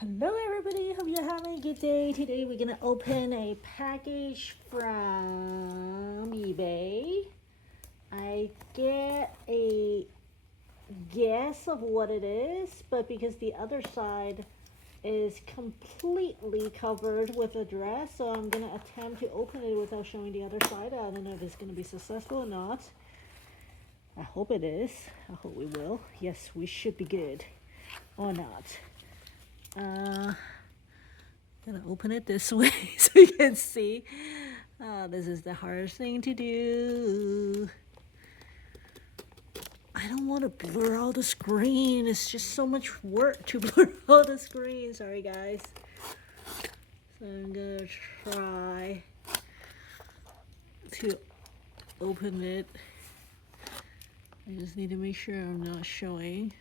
Hello everybody, hope you're having a good day. Today we're gonna open a package from eBay. I get a guess of what it is, but because the other side is completely covered with a dress, so I'm gonna attempt to open it without showing the other side. I don't know if it's gonna be successful or not. I hope it is. I hope we will. Yes, we should be good. Or not. Gonna open it this way so you can see. This is the hardest thing to do. I don't want to blur out the screen. It's just so much work to blur out the screen. Sorry, guys. So I'm gonna try to open it. I just need to make sure I'm not showing.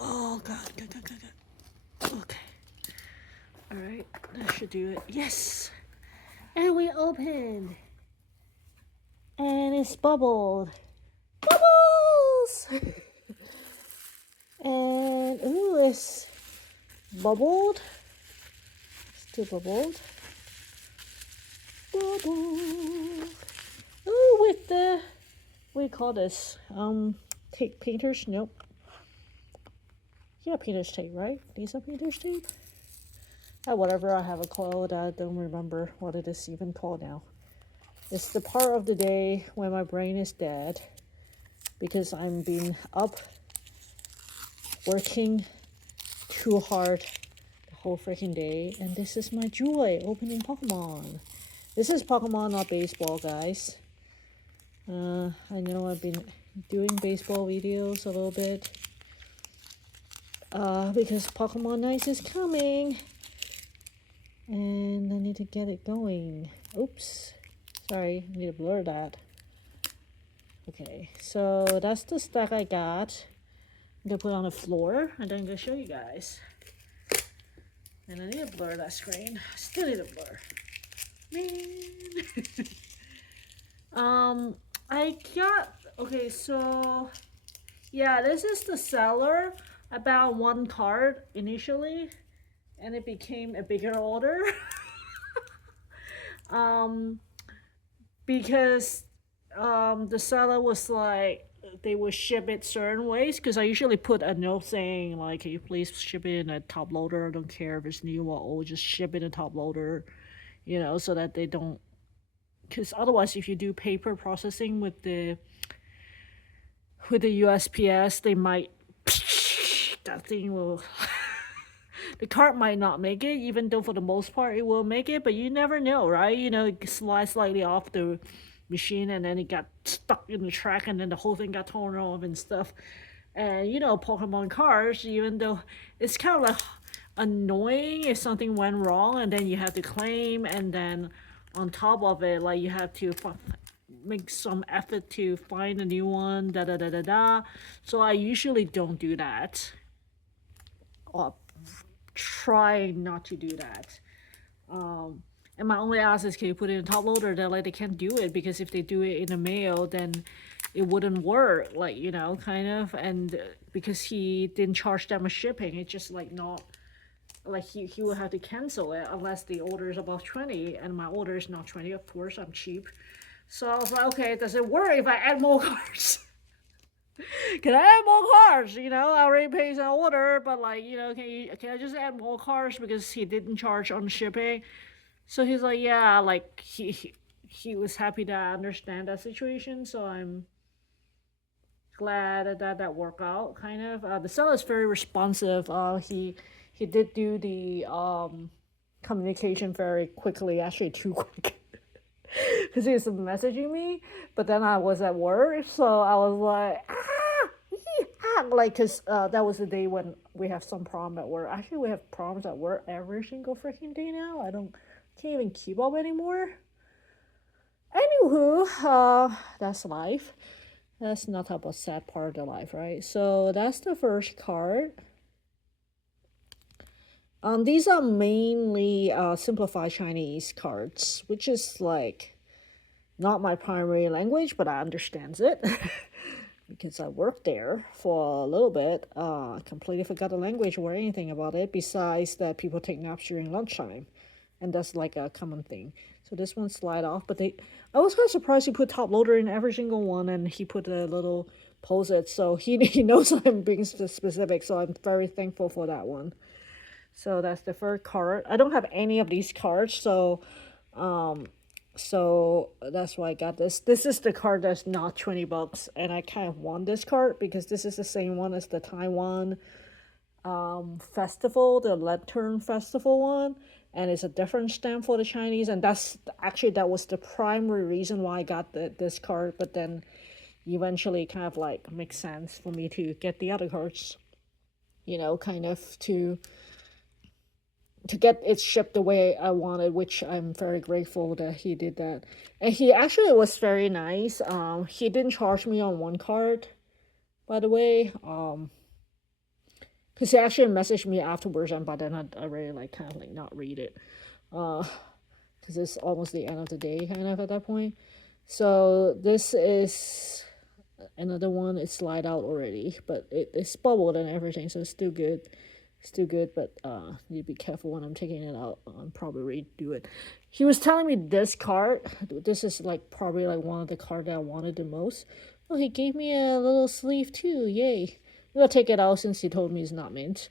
Oh, God. Okay. Alright, that should do it. Yes! And we opened! And it's bubbled. Bubbles! And, ooh, it's bubbled. Still bubbled. Bubbled. Ooh, with the, what do you call this? Tape painters? Nope. Yeah, painter's tape, right? These are painter's tape? Whatever I have it called, I don't remember what it is even called now. It's the part of the day when my brain is dead because I'm being up working too hard the whole freaking day, and this is my joy, opening Pokemon. This is Pokemon, not baseball, guys. I know I've been doing baseball videos a little bit because Pokemon Nights is coming. And I need to get it going. Oops. Sorry, I need to blur that. Okay, so that's the stack I got. I'm gonna put it on the floor and then I'm gonna show you guys. And I need to blur that screen. Still need to blur. Man. I got, okay, so yeah, this is the seller. I bought one card initially, and it became a bigger order. Because the seller was like, they would ship it certain ways, because I usually put a note saying like, can you please ship it in a top loader? I don't care if it's new or old, just ship it in a top loader, you know, so that they don't, because otherwise if you do paper processing with the USPS, they might, that thing will the cart might not make it, even though for the most part it will make it, but you never know, right? You know, it slides slightly off the machine and then it got stuck in the track and then the whole thing got torn off and stuff. And you know, Pokemon cards, even though it's kind of like annoying if something went wrong and then you have to claim, and then on top of it, like you have to make some effort to find a new one, da da da da da. So I usually don't do that. Or try not to do that. And my only ask is, can you put it in top loader? They're like, they can't do it because if they do it in the mail, then it wouldn't work, like, you know, kind of. And because he didn't charge them a shipping, it's just like not, like he will have to cancel it unless the order is above 20, and my order is not 20, of course, I'm cheap. So I was like, okay, does it work if I add more cards? Can I add more cars? You know, I already paid an order, but like, you know, can I just add more cars because he didn't charge on shipping? So he's like, yeah, like he was happy to understand that situation. So I'm glad that worked out, kind of. The seller is very responsive. He did do the communication very quickly, actually too quick. Because he was messaging me, but then I was at work, so I was like, like, because that was the day when we have some problem at work. Actually, we have problems at work every single freaking day now. Can't even keep up anymore. Anywho, that's life. That's not about sad part of the life, right? So that's the first card. These are mainly Simplified Chinese cards, which is like not my primary language, but I understand it. because I worked there for a little bit. I completely forgot the language or anything about it, besides that people take naps during lunchtime. And that's like a common thing. So this one slide off, but I was kind of surprised he put top loader in every single one, and he put a little post-it, so he knows I'm being specific, so I'm very thankful for that one. So that's the third card. I don't have any of these cards, so that's why I got this. This is the card that's not $20, and I kind of want this card because this is the same one as the Taiwan festival, the Lantern Festival one, and it's a different stamp for the Chinese, and that was the primary reason why I got this card. But then eventually, kind of like makes sense for me to get the other cards, kind of to get it shipped the way I wanted, which I'm very grateful that he did that. And he actually was very nice. He didn't charge me on one card, by the way. Because he actually messaged me afterwards, and by then I really like kind of like not read it. Because it's almost the end of the day kind of at that point. So this is another one. It's slide out already, but it's bubbled and everything, so it's still good. Still good, but need to be careful when I'm taking it out. I'll probably redo it. He was telling me this card. This is like probably like one of the cards that I wanted the most. Oh, he gave me a little sleeve too. Yay! I'm gonna take it out since he told me it's not mint.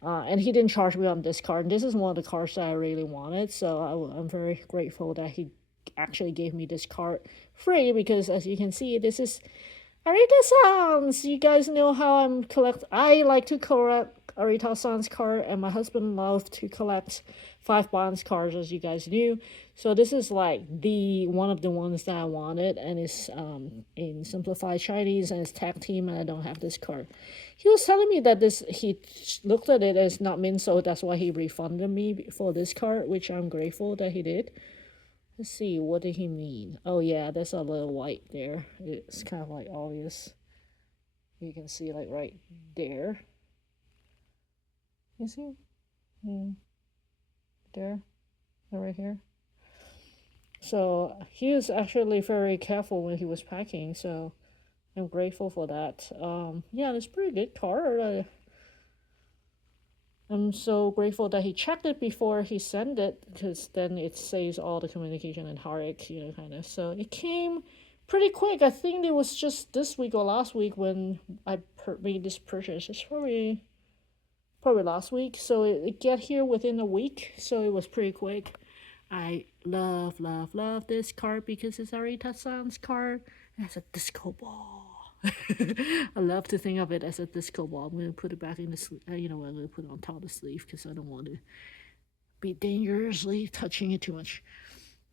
And he didn't charge me on this card. This is one of the cards that I really wanted, so I'm very grateful that he actually gave me this card free, because as you can see, this is Arita-sans. You guys know how I like to collect Arita-sans card, and my husband loves to collect 5 bonds cards, as you guys knew. So this is like one of the ones that I wanted, and it's in Simplified Chinese, and it's tag team, and I don't have this card. He was telling me that he looked at it as not mint, so that's why he refunded me for this card, which I'm grateful that he did. Let's see, what did he mean? Oh yeah, there's a little white there. It's kind of like obvious. You can see like right there. You see? There. Right here. So he was actually very careful when he was packing, so I'm grateful for that. Yeah, it's pretty good card. I'm so grateful that he checked it before he sent it, because then it saves all the communication and heartache, kind of. So it came pretty quick. I think it was just this week or last week when I made this purchase. It's probably last week. So it get here within a week. So it was pretty quick. I love this card because it's Arita-san's card. It has a disco ball. I love to think of it as a disco ball. I'm going to put it back in the sleeve. I'm going to put it on top of the sleeve because I don't want to be dangerously touching it too much.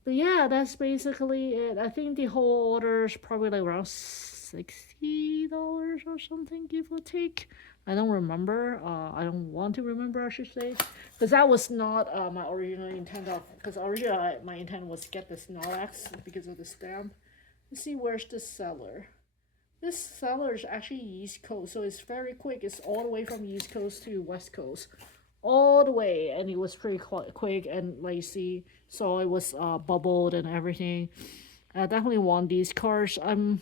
But yeah, that's basically it. I think the whole order is probably like around $60 or something, give or take. I don't remember. I don't want to remember, I should say. Because that was not my original intent. Because originally my intent was to get the Snorlax because of the stamp. Let's see, where's the seller? This seller is actually East Coast, so it's very quick. It's all the way from East Coast to West Coast. All the way, and it was pretty quick, and like you see, so it was bubbled and everything. I definitely want these cards. This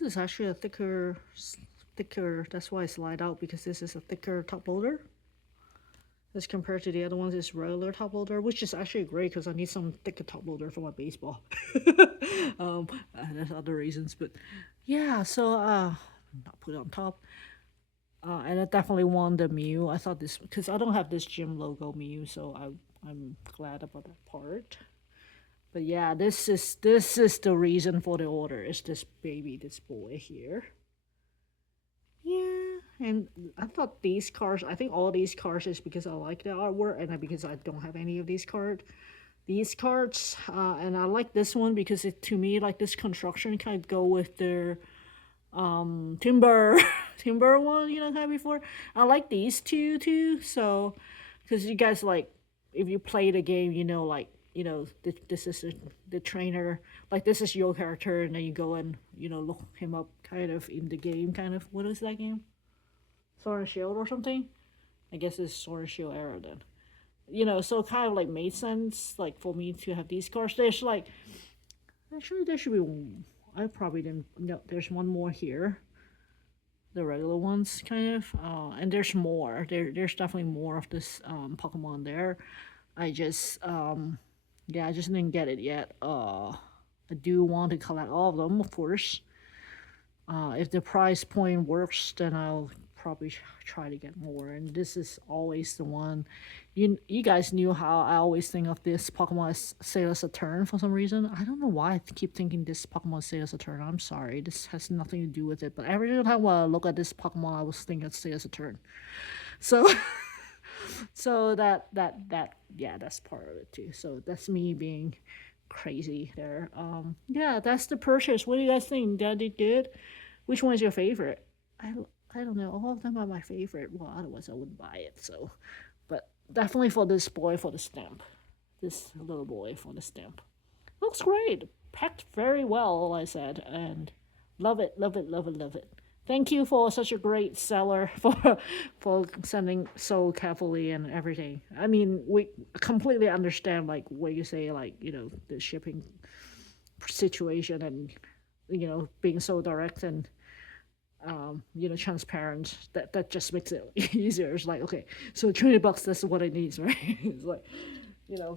is actually a thicker, that's why I slide out, because this is a thicker top loader. As compared to the other ones, it's regular top loader, which is actually great because I need some thicker top loader for my baseball. There's other reasons, but yeah. So not put it on top. And I definitely want the Mew. I thought this because I don't have this gym logo Mew, so I'm glad about that part. But yeah, this is the reason for the order. Is this boy here? Yeah, and I thought these cards, I think all these cards is because I like the artwork, and because I don't have any of these cards. And I like this one because to me, like, this construction kind of go with their timber timber one, kind of before. I like these two too, so because you guys, like, if you play the game, this is the trainer, like, this is your character, and then you go and look him up kind of in the game, kind of. What is that game? Sword and Shield or something? I guess it's Sword and Shield era then. So it kind of like made sense, like, for me to have these cards. There's like Actually, there should be. I probably didn't. No, there's one more here. The regular ones, kind of. And there's more. There's definitely more of this Pokemon there. I just yeah, I just didn't get it yet. I do want to collect all of them, of course. If the price point works, then I'll probably try to get more. And this is always the one. You guys knew how I always think of this Pokemon as Sailor Saturn for some reason. I don't know why I keep thinking this Pokemon is Sailor Saturn. I'm sorry, this has nothing to do with it. But every time when I look at this Pokemon, I was thinking of Sailor Saturn. So so that yeah, that's part of it too. So that's me being crazy there. Yeah, that's the purchase. What do you guys think? That did good? Which one is your favorite? I don't know. All of them are my favorite. Well, otherwise I wouldn't buy it. So, but definitely for this boy for the stamp, this little boy for the stamp. Looks great. Packed very well, I said, and love it, love it, love it, love it. Thank you for such a great seller for sending so carefully and everything. I mean, we completely understand like what you say, like the shipping situation and being so direct and transparent. That just makes it easier. It's like, okay, so $20, that's what it needs, right? It's like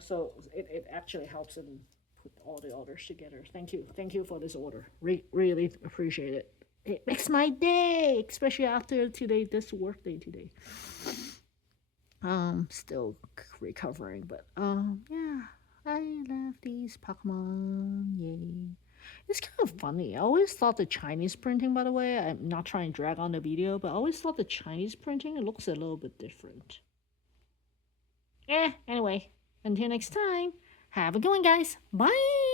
so it actually helps and put all the orders together. Thank you for this order. Really appreciate it. It makes my day, especially after today, this work day today. Still recovering, but yeah, I love these Pokemon. Yay! It's kind of funny. I always thought the Chinese printing, by the way, I'm not trying to drag on the video, but I always thought the Chinese printing it looks a little bit different. Anyway, until next time, have a good one, guys. Bye.